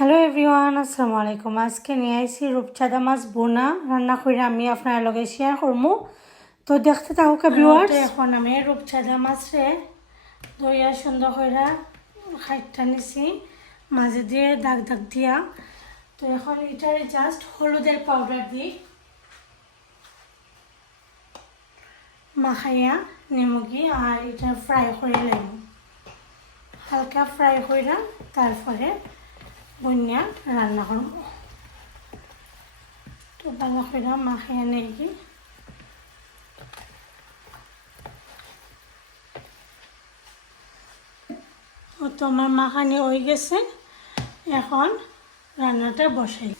Hello everyone আসসালামু আলাইকুম আজকে নিয়ে আইসি রূপচাঁদা মাছ বোনা রান্না করে আমি আপনার লগে শেয়ার করব তো দেখতে থাকুক ভিউয়ার্স এখন আমি রূপচাঁদা মাছরে দইয়া সুন্দর করে খাইটা নিছি মাঝে দিয়ে দাগ দাগ দিয়া তো এখন এটারে জাস্ট হলুদের পাউডার দিই মাখাইয়া নিমুগি আর এটা ফ্রাই করে লাগবে হালকা ফ্রাই করে তারপরে বন্যা, রান্না করব। তো ভালো করে মাখিয়ে নেই ও তো আমার মাখানি হয়ে গেছে, এখন রান্নাটা বসাই।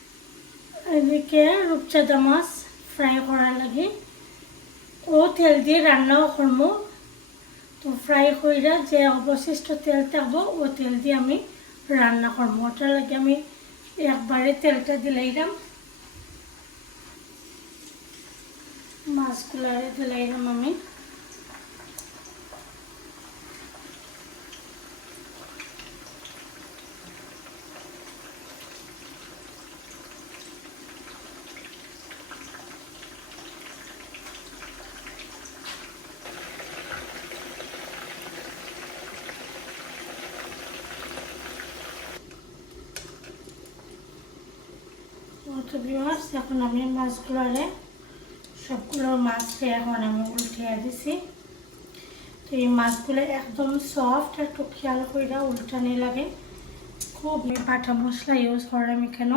এদিকে রূপচাঁদা মাছ ফ্রাই করার লাগে। ও তেল দিয়ে রান্নাও করব। তো ফ্রাই কইরা যে অবশিষ্ট তেল থাকব, ও তেল দিয়ে আমি রান্না করব। ওটার লাগে আমি একবারে তেলটা দিলাইলাম মাছগুলারে দিলাইলাম আমি। ভিউয়ার্স এখন আমি মাছগুলোরে সবগুলো মাছকে এখন আমি উল্টিয়ে দিছি। তো এই মাছগুলো একদম সফট একটু খেয়াল করে উল্টানি লাগে। খুব বাটা মশলা ইউজ করে আমি কেন?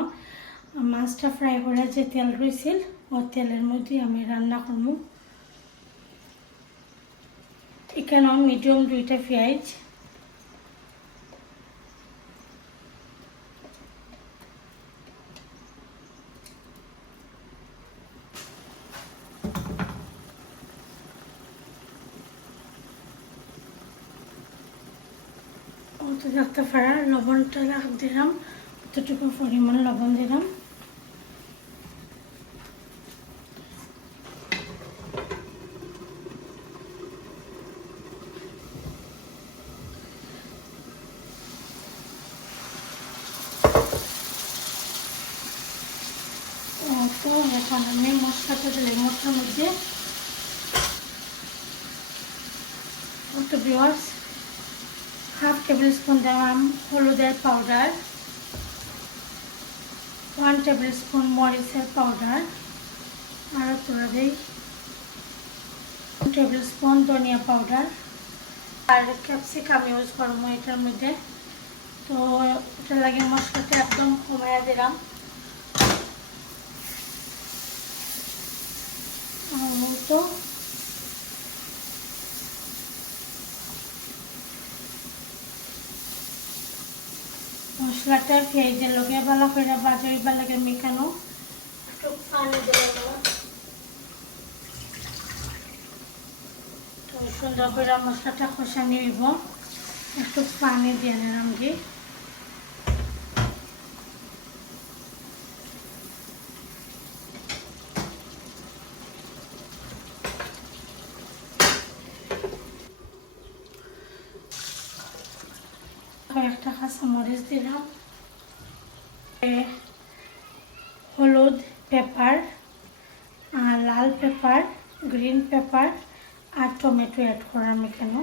মাছটা ফ্রাই করে যে তেল রয়েছিল ও তেলের মধ্যে আমি রান্না করব। এখানে মিডিয়াম দুইটা পেঁয়াজ। অত দেখতে পারা লবণটা দিলাম কতটুকু পরিমাণ লবণ দিলাম। তো এখন মধ্যে। তো ভিওয়ার্স হাফ টেবিল স্পুন দিলাম হলুদের পাউডার, ওয়ান টেবিল স্পুন মরিচের পাউডার, আর তোরা দিই টেবিল স্পুন ধনিয়া পাউডার, আর ক্যাপসিকাম ইউজ করব এটার মধ্যে। তো এটা লাগে মশলাটা একদম কমাইয়া দিলাম। তো মশলাটা পেঁয়াজের লোকে ভালো করে বাজার লাগে মেখানো। একটু পানি সুন্দর করে মশলাটা কষানি হইব একটু পানি দিয়ে নিলাম কি কয়েকটা কাঁচামরিচ দিলাম হলুদ পেপার আর লাল পেপার গ্রিন পেপার আর টমেটো অ্যাড করাম এখানে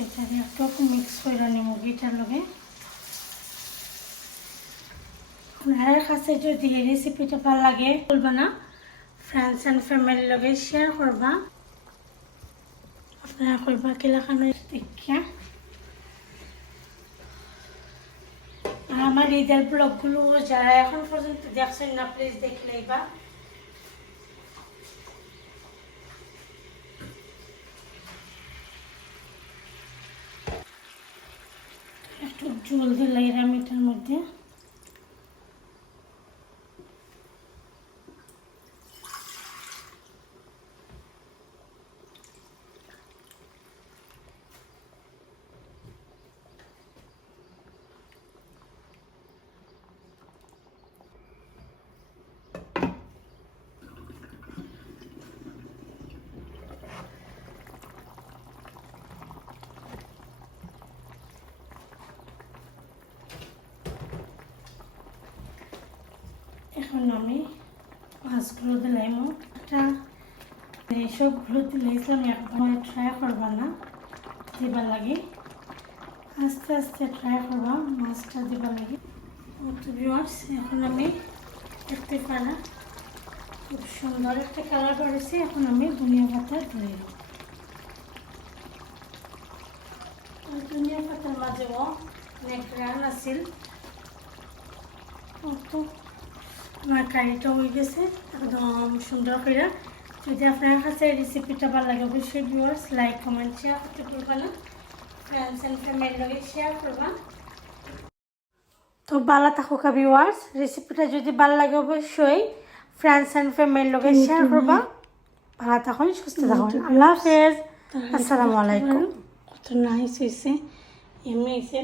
এটাকে একটু মিক্স করে নিব গিটার লগে। আপনার কাছে যদি এই রেসিপিটা ভালো লাগে বলবা না। ফ্রেন্ডস অ্যান্ড ফ্যামিলির লগে শেয়ার করবা। আপনারা করবা কিলাখানো দেখিয়া। আর আমার ঈদের ব্লগগুলো যারা এখন পর্যন্ত দেখছেন না প্লিজ দেখলেই বা একটু জল দিলে এরা মিটার মধ্যে। এখন আমি মাছগুলো দিলাম। একটা এইসবগুলো দিলাইছিলাম এখন ট্রাই করবা না, দিবার লাগে। আস্তে আস্তে ট্রাই করবা, মাছটা দিবার লাগে। তো এখন আমি দেখতে পারা। খুব সুন্দর একটা কালার করেছি, এখন আমি ধনিয়া পাতা আর ধনিয়া পাতার মাঝেও অনেক রান আছিল। আমার কারিটা হয়ে গেছে। একদম সুন্দর করে যদি আপনার কাছে রেসিপিটা ভালো লাগে অবশ্যই ভিউয়ার্স লাইক কমেন্ট শেয়ার করতে ভুলবা না। ফ্রেন্ডস অ্যান্ড ফ্যামিলির লগে শেয়ার করবা। তো ভালো থাকুক ভিউয়ার্স রেসিপিটা যদি ভালো লাগে অবশ্যই ফ্রেন্ডস অ্যান্ড ফ্যামিলির লগে শেয়ার করবা। ভালো থাকুন সুস্থ থাকুন। আল্লাহ হাফেজ। আসসালামু আলাইকুম। কত নাইস হয়েছে এমনি হয়েছে